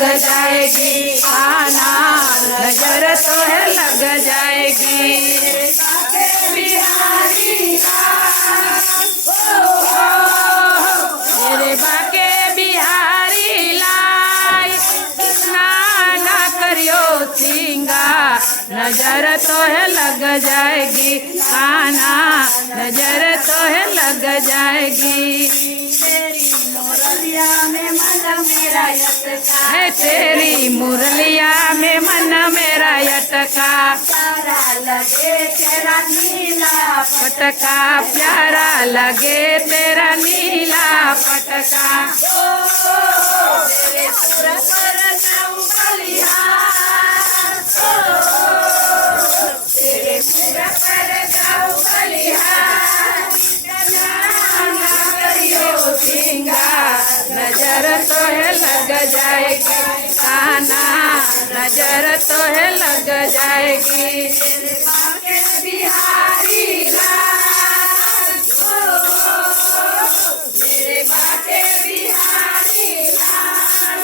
लग जाएगी, आना नजर तो है लग जाएगी। मेरे बाके बिहारी लाई स्नान करियो सिंगार, नजर तो है लग जाएगी, आना नजर तो है लग जाएगी। तेरी मुरलिया में मन मेरा अटका, है तेरी मुरलिया में मन मेरा अटका, प्यारा लगे तेरा नीला पटका प्यारा लगे तेरा नीला पटका। तेरे सुर पर जाऊं बलिहार, तेरे सुर पर जाऊं बलिहार, नजर तो है लग जाएगी, आना नजर तो है लग जाएगी। बाके बिहारी लाल, मेरे बाके बिहारी लाल,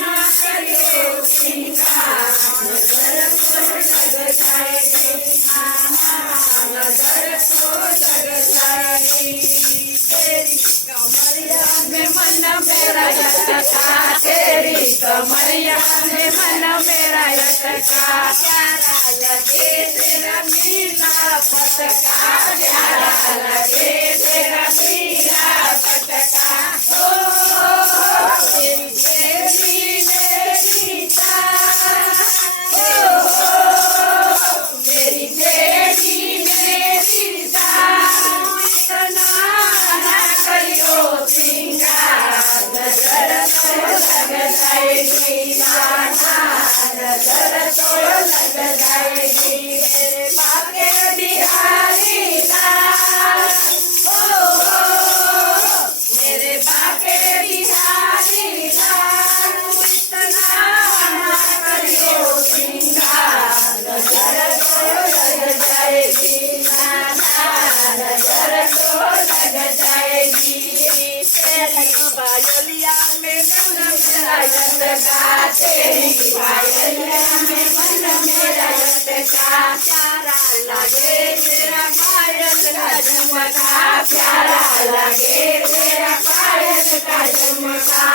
ना करियो सिंगार, नजर तो लग जाएगी, नजर तो लग जाएगी। तेरी कमरिया में मन मेरा अटका, तेरी कमरिया में मन मेरा अटका, प्यारा लगे तेरा नीला पटका, प्यारा लगे तेरा नीला पटका। तेरी देवी मेरी मेरी देवी मेरी करियो सिंगार, नजर तो लग जाएगी, नजर तो लग जाएगी। मेरे बाके बिहारी लाल, मेरे बाके बिहारी लाल, करियो सिंगार, नजर तो लग जाएगी, नजर तो लग जाएगी। तेरी पायलिया में मन मेरा अटका, तेरी पायलिया में मन मेरा अटका, प्यारा लगे तेरा पायल का झुमका, प्यारा लगे तेरा पायल का झुमका।